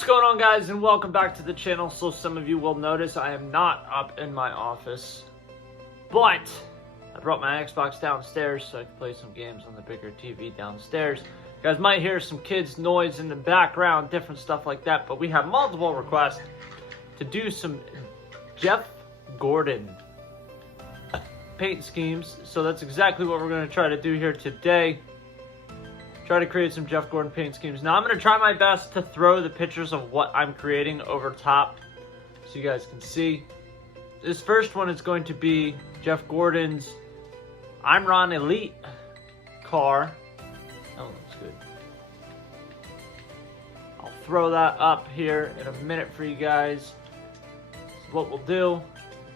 What's going on, guys, and welcome back to the channel. So some of you will notice I am not up in my office, but I brought my Xbox downstairs so I can play some games on the bigger TV downstairs. You guys might hear some kids' noise in the background, different stuff like that, but we have multiple requests to do some Jeff Gordon paint schemes. So that's exactly what we're going to try to do here today. Try to create some Jeff Gordon paint schemes. Now I'm going to try my best to throw the pictures of what I'm creating over top so you guys can see. This first one is going to be Jeff Gordon's I'm Ron Elite car. That looks good. I'll throw that up here in a minute for you guys. So what we'll do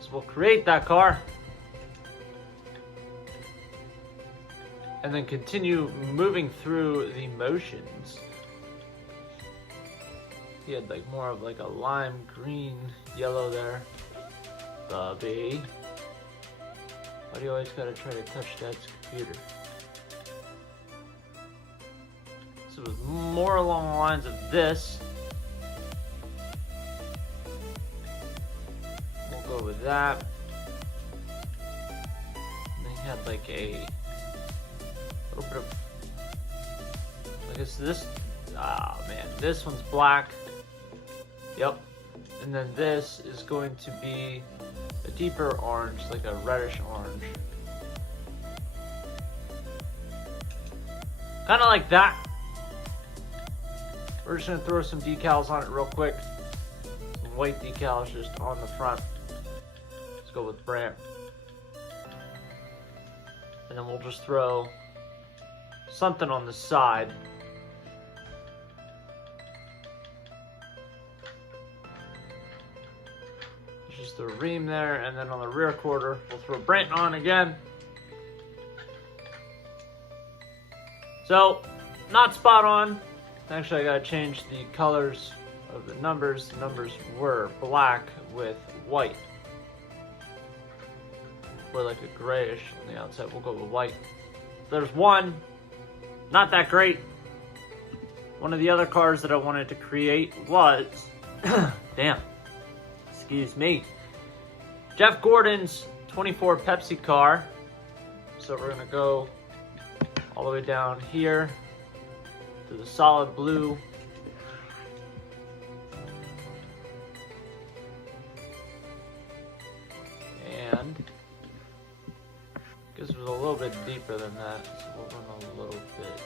is we'll create that car and then continue moving through the motions. He had like more of like a lime green yellow there. Bubby. Why do you always gotta try to touch Dad's computer? So it was more along the lines of this. We'll go with that. And then he had like a little bit of, I guess this, man, this one's black. Yep. And then this is going to be a deeper orange, like a reddish orange. Kind of like that. We're just gonna throw some decals on it real quick. Some white decals just on the front. Let's go with Brant. And then we'll just throw something on the side. Just a ream there, and then on the rear quarter, we'll throw Brent on again. So, not spot on. Actually, I gotta change the colors of the numbers. The numbers were black with white. Or like a grayish on the outside. We'll go with white. There's one. Not that great. One of the other cars that I wanted to create was, damn, excuse me, Jeff Gordon's 24 Pepsi car. So we're gonna go all the way down here to the solid blue. And because it was a little bit deeper than that, so we'll run a little bit.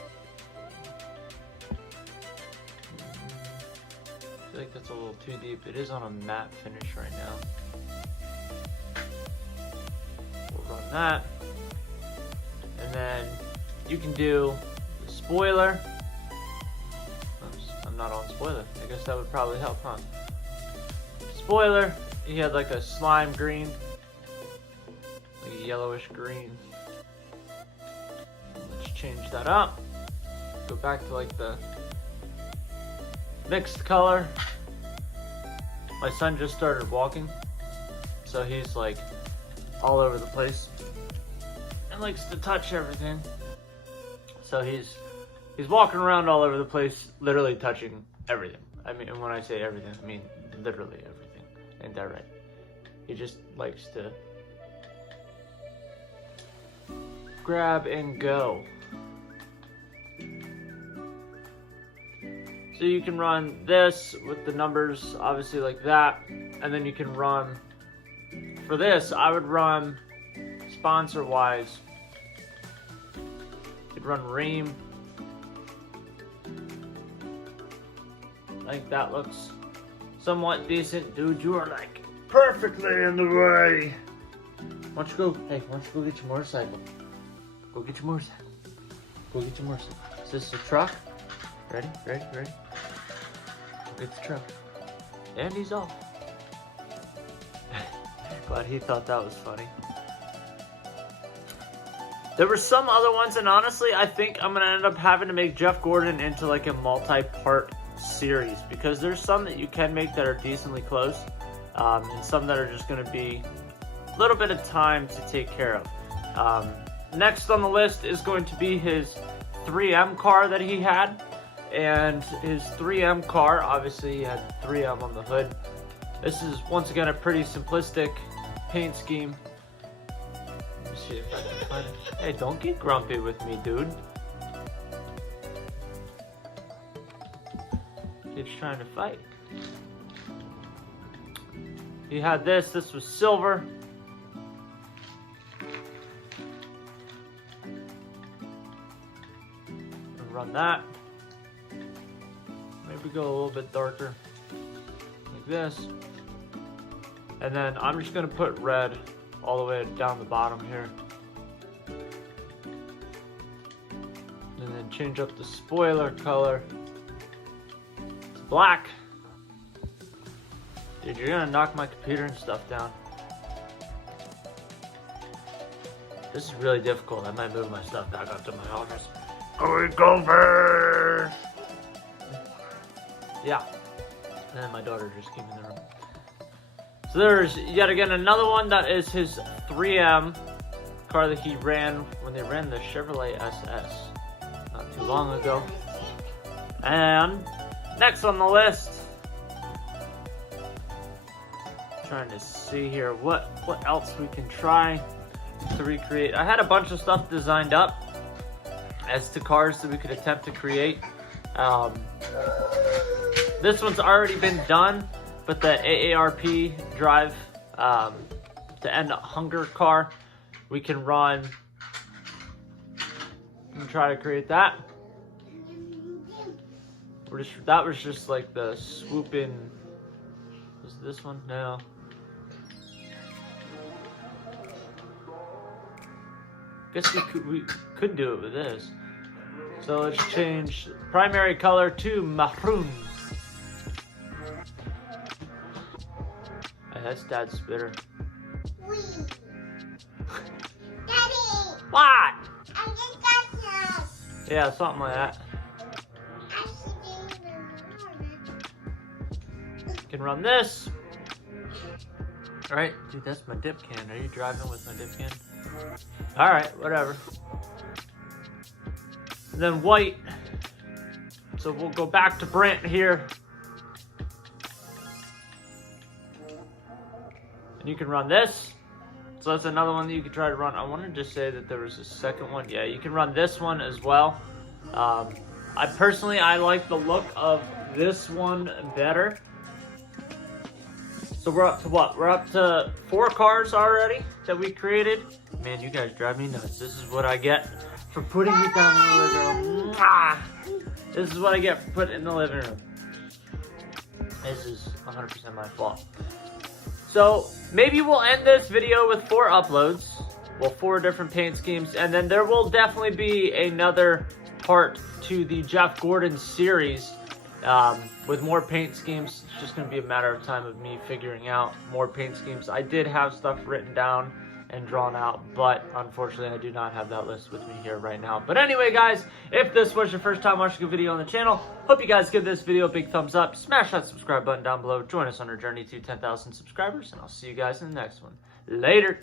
I feel like that's a little too deep. It is on a matte finish right now. We'll run that. And then you can do the spoiler. Oops, I'm not on spoiler. I guess that would probably help, huh? Spoiler, he had like a slime green. Like a yellowish green. Let's change that up. Go back to like the mixed color. My son just started walking, so he's like all over the place and likes to touch everything. So he's walking around all over the place, literally touching everything. I mean, when I say everything, I mean literally everything. Ain't that right? He just likes to grab and go. So you can run this with the numbers obviously like that, and then you can run, for this I would run sponsor wise, you could run ream. I think that looks somewhat decent. Dude, you are like perfectly in the way. Why don't you go get your motorcycle? Go get your motorcycle. Go get your motorcycle. Is this a truck? Ready? Go get the truck. And he's off. Glad he thought that was funny. There were some other ones, and honestly, I think I'm going to end up having to make Jeff Gordon into like a multi-part series, because there's some that you can make that are decently close, and some that are just going to be a little bit of time to take care of. Next on the list is going to be his 3M car that he had. and his 3M car. Obviously, he had 3M on the hood. This is, once again, a pretty simplistic paint scheme. Let me see if I can find it. Hey, don't get grumpy with me, dude. Keeps trying to fight. He had this. This was silver. Run that. Maybe go a little bit darker, like this. And then I'm just gonna put red all the way down the bottom here. And then change up the spoiler color to black. Dude, you're gonna knock my computer and stuff down. This is really difficult. I might move my stuff back up to my office. Go first! Yeah. And then my daughter just came in the room. So there's yet again another one that is his 3M car that he ran when they ran the Chevrolet SS not too long ago. And next on the list, trying to see here what else we can try to recreate. I had a bunch of stuff designed up as to cars that we could attempt to create. This one's already been done, but the AARP drive to end hunger car, we can run and try to create that. That was just like the swooping. Was this one? No. Guess we could do it with this. So let's change primary color to maroon. Hey, that's Dad's spitter. Daddy! What? I just got some. Yeah, something like that. Can run this. Alright, dude, that's my dip can. Are you driving with my dip can? Alright, whatever. And then white. So we'll go back to Brent here. And you can run this. So that's another one that you could try to run. I wanted to say that there was a second one. Yeah, you can run this one as well. I personally like the look of this one better. So we're up to what? We're up to 4 cars already that we created. Man, you guys drive me nuts. This is what I get for putting it down in the living room. Mwah! This is what I get for putting it in the living room. This is 100% my fault. So maybe we'll end this video with 4 uploads. Well, 4 different paint schemes. And then there will definitely be another part to the Jeff Gordon series. With more paint schemes. It's just going to be a matter of time of me figuring out more paint schemes. I did have stuff written down and drawn out, but unfortunately I do not have that list with me here right now. But anyway, guys, if this was your first time watching a video on the channel, hope you guys give this video a big thumbs up. Smash that subscribe button down below. Join us on our journey to 10,000 subscribers, and I'll see you guys in the next one. Later.